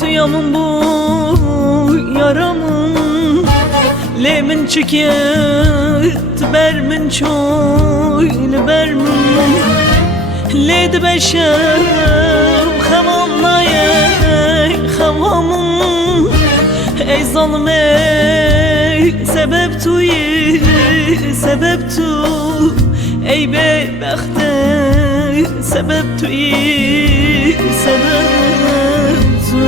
tüyamın bu yaramın lemin çekit bermin çoylu bermin ledi beşem xamamnaye xamamın ey zalim ey sebep tuyi sebep tu ey bedbexte sebep tuyi sebep tu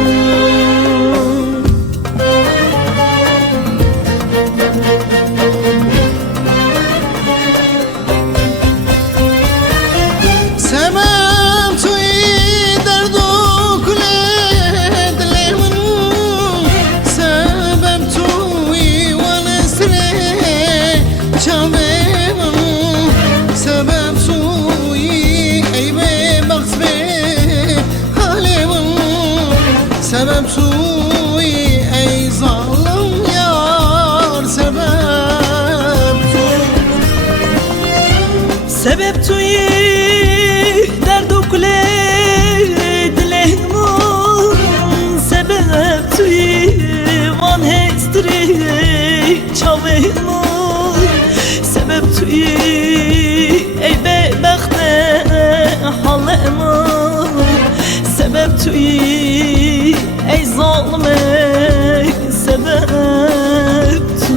sebep suyi ey zalim yar sebep tuyi derdu kule dilemun sebep tuyi van hestri çavemun sebep tuyi ey bedbexte halemun sebep tuyi ey zalim ey sebep tu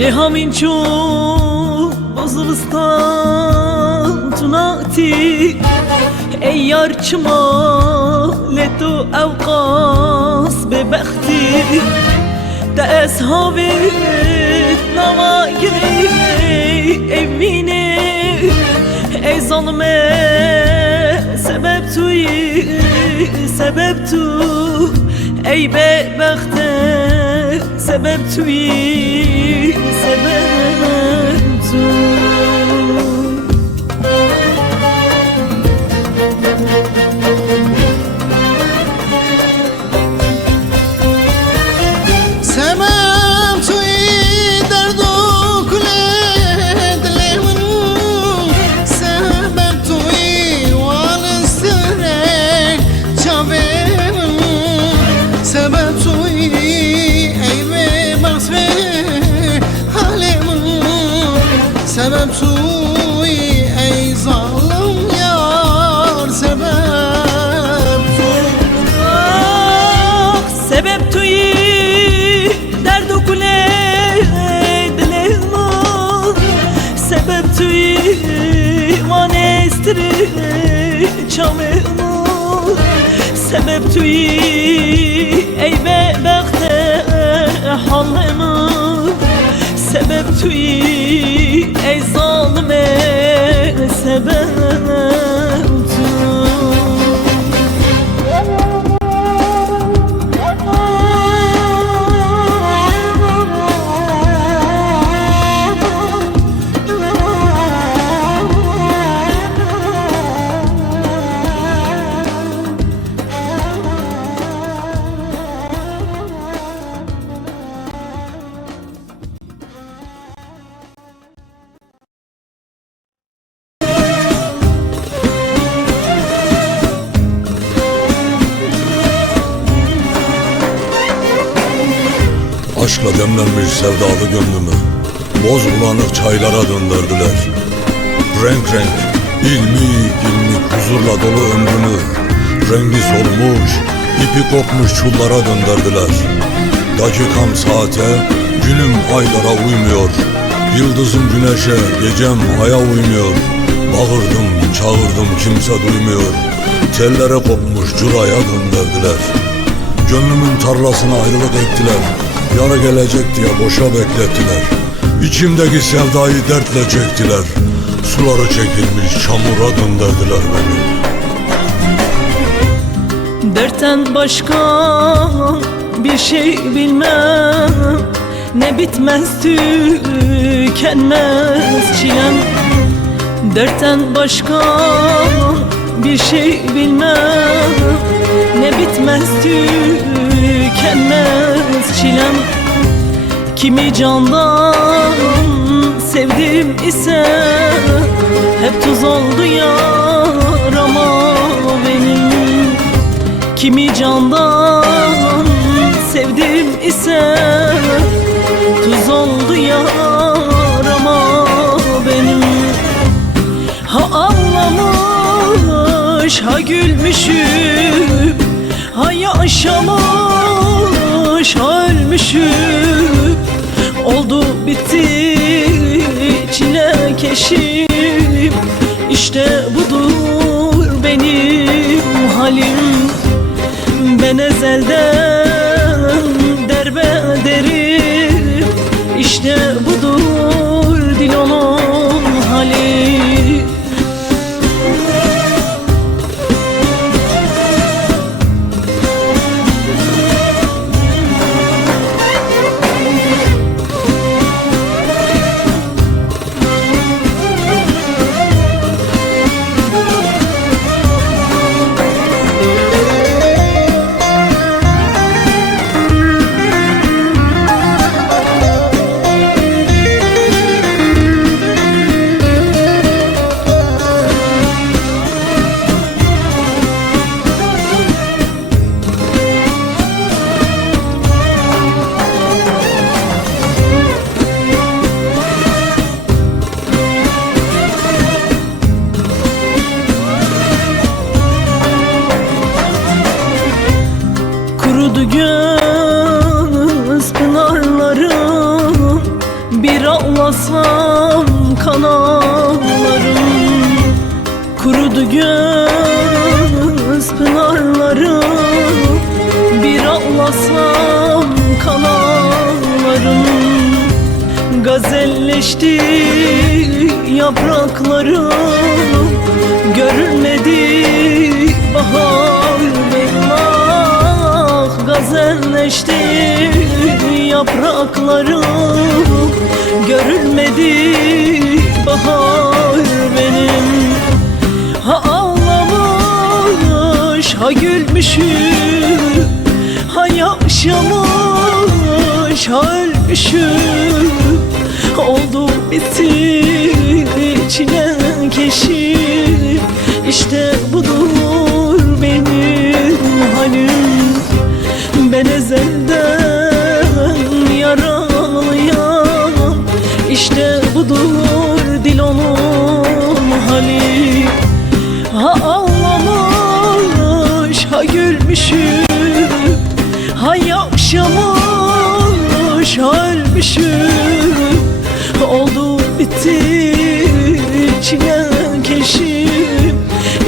Lehamin çu bozulstan tunati ey yarçıma letu evqas bebexti de eshabit nama giri evini ey zalime sebep tuyi sebep tu ey bedbexte sebep tuyi sebep tu sebep suyi derdu kule dilemun sebep tuyi vanestre çavemun sebep suyi sebep suyi ey zalim yar sebep tu sebep tuyi derdu kule dilemun sebep tuyi vanestri çavemun sebep tuyi ey bedbexte halemun sebep tuyi ey zalime sebep tu Aşkla demlenmiş sevdalı gönlümü boz bulanık çaylara döndürdüler. Renk renk, ilmik ilmik huzurla dolu ömrümü rengi solmuş, ipi kopmuş çullara döndürdüler. Dakikam saate, günüm aylara uymuyor. Yıldızım güneşe, gecem aya uymuyor. Bağırdım, çağırdım, kimse duymuyor. Tellere kopmuş curaya gönderdiler. Gönlümün tarlasına ayrılık ettiler. Yara gelecek diye boşa beklettiler. İçimdeki sevdayı dertle çektiler. Suları çekilmiş çamura döndürdüler beni. Dertten başka bir şey bilmem, ne bitmez tükenmez çilem. Dertten başka bir şey bilmem, ne bitmez tükenmez çilem. Kimi candan sevdim ise hep tuz oldu yarama benim. Kimi candan sevdim ise tuz oldu yarama benim. Ha ağlamış, ha gülmüşüm, ha yaşamış, ha ölmüşüm. Oldu bitti çilekeşim, İşte budur benim halim. Ben ezelden derbederim, İşte budur Dilo'nun hali. Kurudu göz pınarlarım, bir ağlasam kan ağlarım. Kurudu göz pınarlarım, bir ağlasam kan ağlarım. Gazelleşti yapraklarım, görülmedi bahar benim. Gazelleşti yapraklarım, görülmedi bahar benim. Ha ağlamış, ha gülmüşüm, ha yaşamış, ha ölmüşüm. Oldu bitti çilekeşim, İşte budur benim halim. Ben ezelden yaralıyam, İşte budur Dilo'nun hali. Ha ağlamış, ha gülmüşüm, ha yaşamış, ha ölmüşüm. Oldu bitti çilekeşim,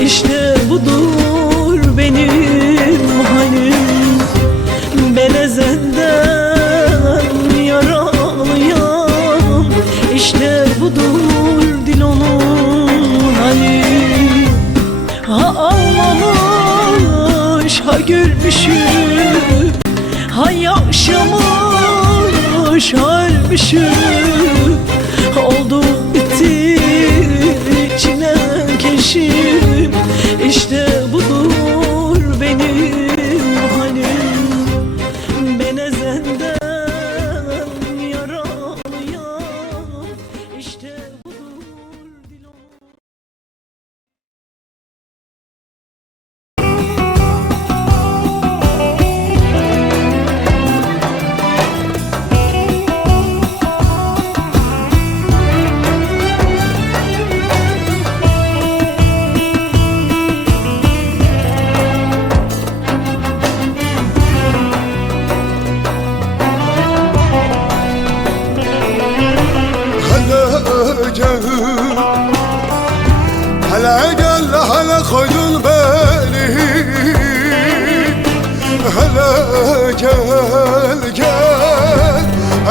İşte budur benim halim. Ben ezelden yaralıyam, İşte budur Dilo'nun hali. Ha ağlamış, ha gülmüşüm, ha yaşamış, ha ölmüşüm. Oldu bitti çilekeşim, İşte budur benim halim. Ben ezelden yaralıyam, İşte budur Dilo'nun.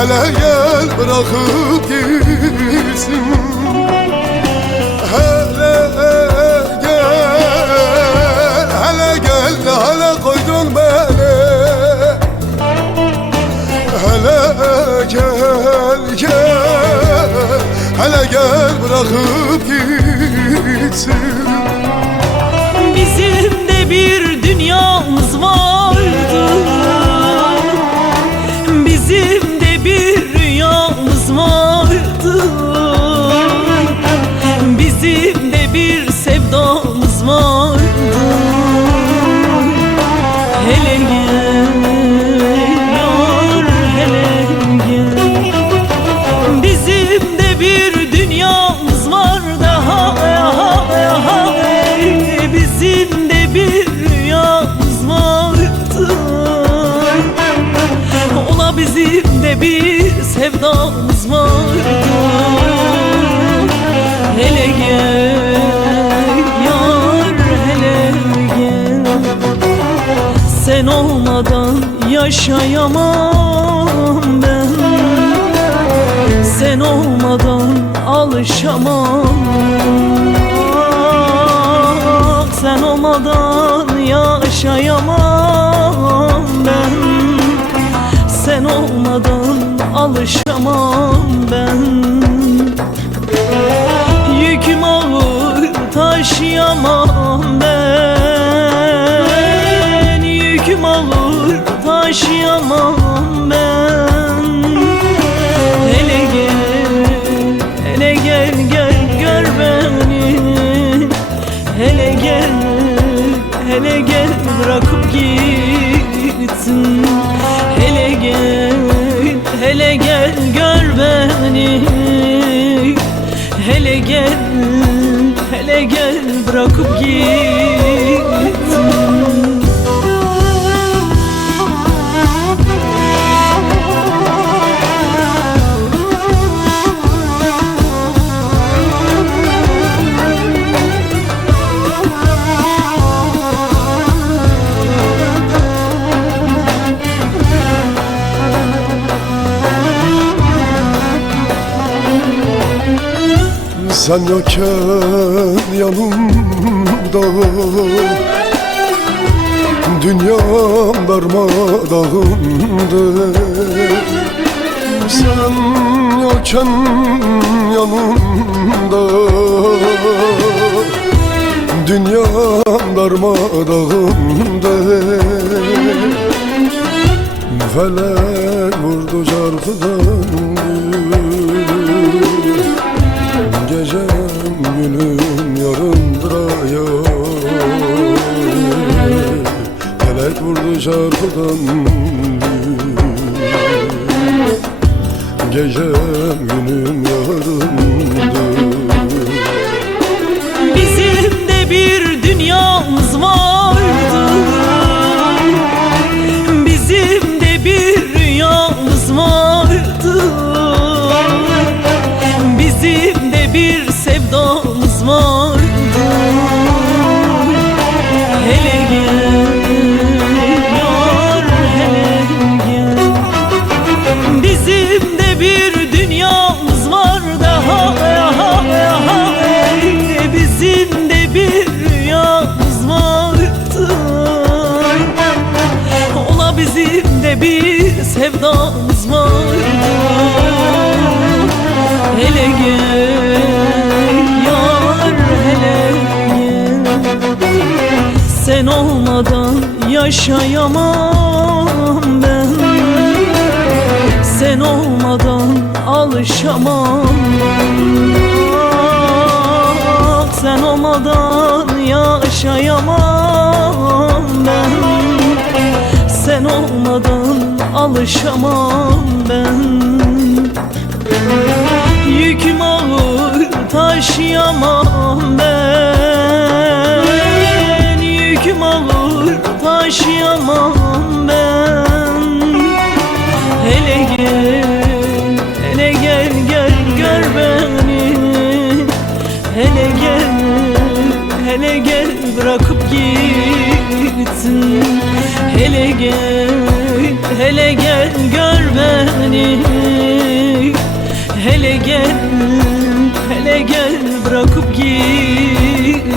hele gel bırakıp gitsin. Hele gel, hele koydun beni. Hele gel, hele gel bırakıp gitsin. Bizim de bir dünyamız vardı, bizim de bir rüyamız vardı, bizim de bir sevdamız vardı. Hele gel yar, hele gel. Bizim de bir dünyamız var daha, bizim de bir rüyamız vardı. Ola bizim de bir sevdamız vardı. Hele gel yar, hele gel. Sen olmadan yaşayamam ben, sen olmadan alışamam. Sen olmadan yaşayamam ben, sen olmadan alışamam ben. Yüküm ağır taşıyamam ben, yüküm ağır taşıyamam ben. Hele gel, hele gel, gel gör beni. Hele gel, hele gel bırakıp gitsin. Hele gel, hele gel gör beni. Hele gel, hele gel bırakıp gitsin. Sen yokken yanımda dünyam darmadağındı. Sen yokken yanımda dünyam darmadağındı. Felek vurdu çarpıdan gecem günüm yarındır ayağım. Felek vurdu çarpıdan gecem günüm yarındır. Bizim de bir dünyamız vardı, bizim de bir rüyamız vardı, bizim de bir sevdamız vardı. Hele gel yar, hele gel. Bizim de bir dünyamız var daha, bizim de bir rüyamız vardı. Ola bizim de bir sevdamız vardı. Hele gel yar, hele gel. Sen olmadan yaşayamam ben, sen olmadan alışamam. Sen olmadan yaşayamam ben, sen olmadan alışamam ben. Yüküm ağır taşıyamam ben, yüküm ağır taşıyamam ben. Hele gel, hele gel, gel gör beni. Hele gel, hele gel bırakıp gitsin. Hele gel, hele Hele gel gör beni, hele gel, hele gel bırakıp gitsin.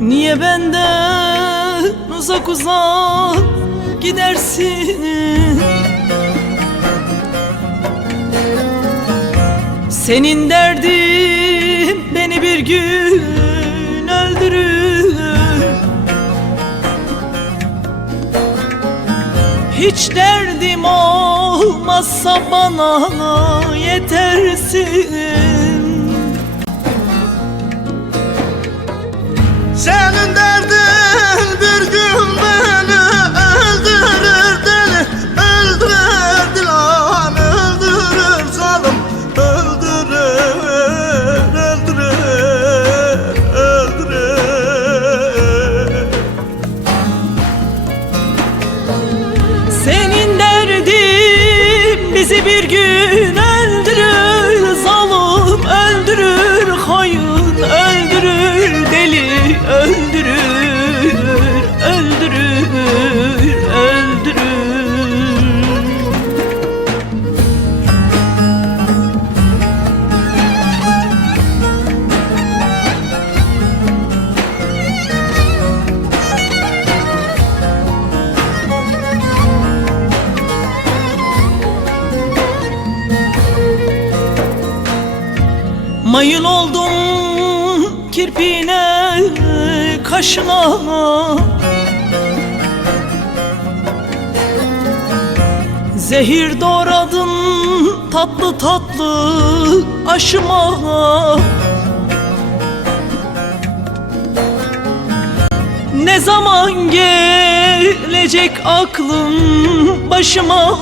Niye benden uzak uzak gidersin? Senin derdin beni bir gün öldürür. Hiç derdim olmazsa bana yetersin. Senin derdin bir gün beni öldürür, deli öldürür, dilan öldürür, zalim öldürür, öldürür, öldürür. Senin derdin bizi bir gün öldürür, zalim öldürür, hain öldürür, deli öldürür, öldürür, öldürür. Mayın oldum kirpiğine, kaşına, zehir doğradın tatlı tatlı aşıma. Ne zaman gelecek aklım başıma?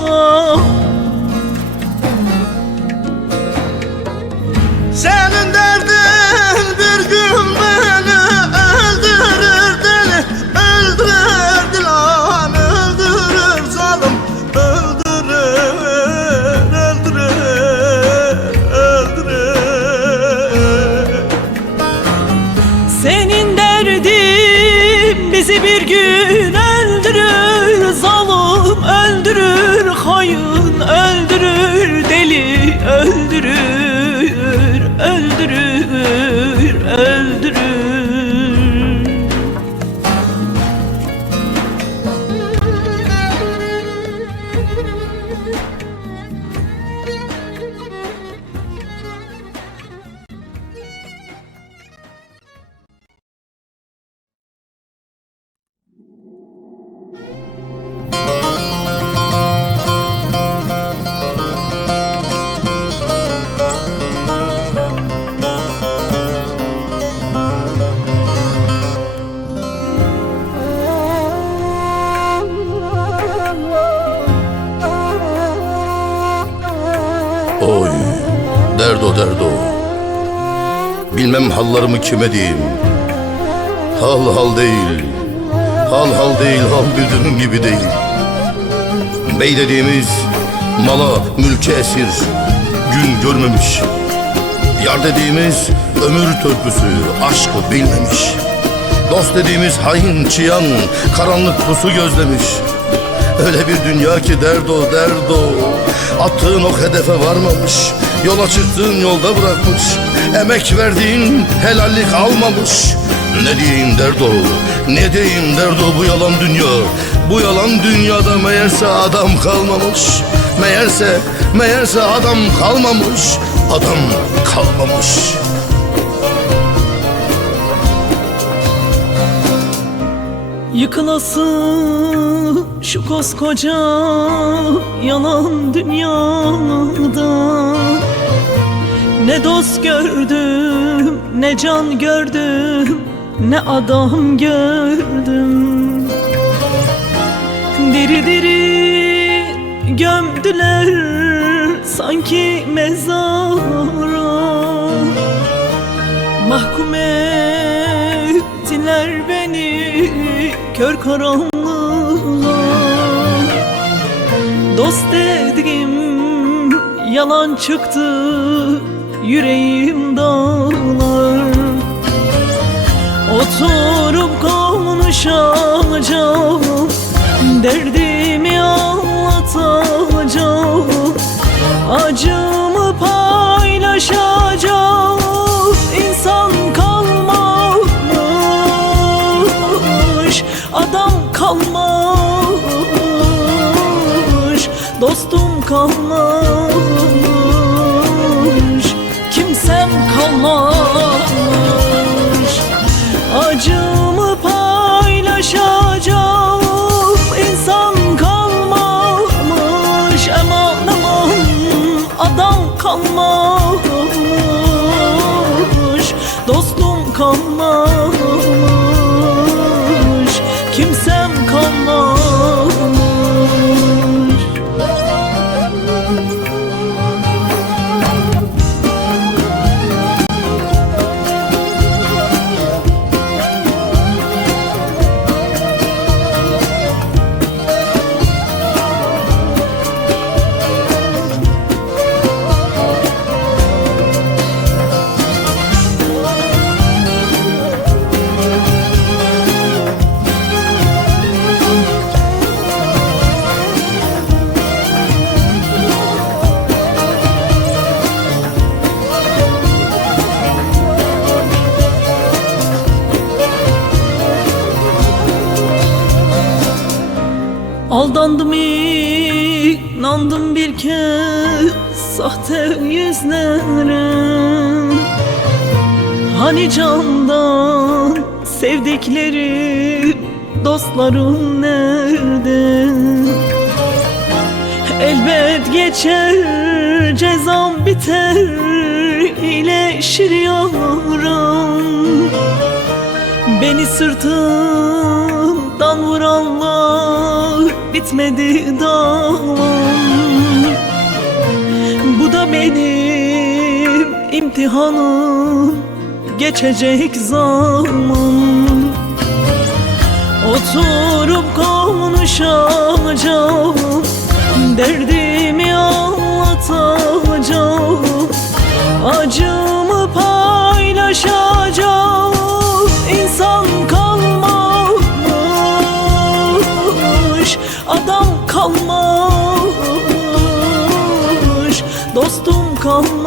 Senin derdin bir gün beni öldürür, deli öldürür, dilan öldürür, zalim öldürür, öldürür, öldürür. Senin derdin bizi bir gün öldürür, zalim öldürür, hain öldürür, deli öldürür, öldürür, öldürür. Oy, derdo derdo, bilmem hallarımı kime diyeyim. Hal hal değil, hal değil, hal bildiğin gibi değil. Bey dediğimiz mala mülke esir, gün görmemiş. Yar dediğimiz ömür törpüsü, aşkı bilmemiş. Dost dediğimiz hain çıyan, karanlık pusu gözlemiş. Öyle bir dünya ki derdo derdo. Attığın ok hedefe varmamış, yola çıktığın yolda bırakmış, emek verdiğin helallik almamış. Ne diyeyim derdo, ne diyeyim derdo, bu yalan dünya. Bu yalan dünyada meğerse adam kalmamış. Meğerse adam kalmamış. Adam kalmamış. Yıkılası şu koskoca yalan dünyada, ne dost gördüm, ne can gördüm, ne adam gördüm. Diri diri gömdüler sanki mezara, mahkum ettiler beni kör karanlığa. Dost dediğim yalan çıktı, yüreğim dağlar. Oturup konuşacağım, derdimi anlatacağım, acımı paylaşacağım. İnsan kalmamış, adam kalmamış, dostum kalmamış, kimsem kalmamış. Acımı paylaşacağım, insan kalmamış. Aman aman, adam kalmamış, dostum kalmamış, kimsem kalmamış. Aldandım, inandım bir kez sahte yüzlere. Hani candan sevdiklerim, dostlarım nerede? Elbet geçer, cezam biter, iyileşir yaram. Beni sırtımdan vuranlar bitmedi davam. Bu da benim imtihanım, geçecek zaman. Oturup konuşacağım, derdimi anlatacağım, acımı paylaşacağım. İnsan kalmamış, adam kalmamış, dostum kalmamış,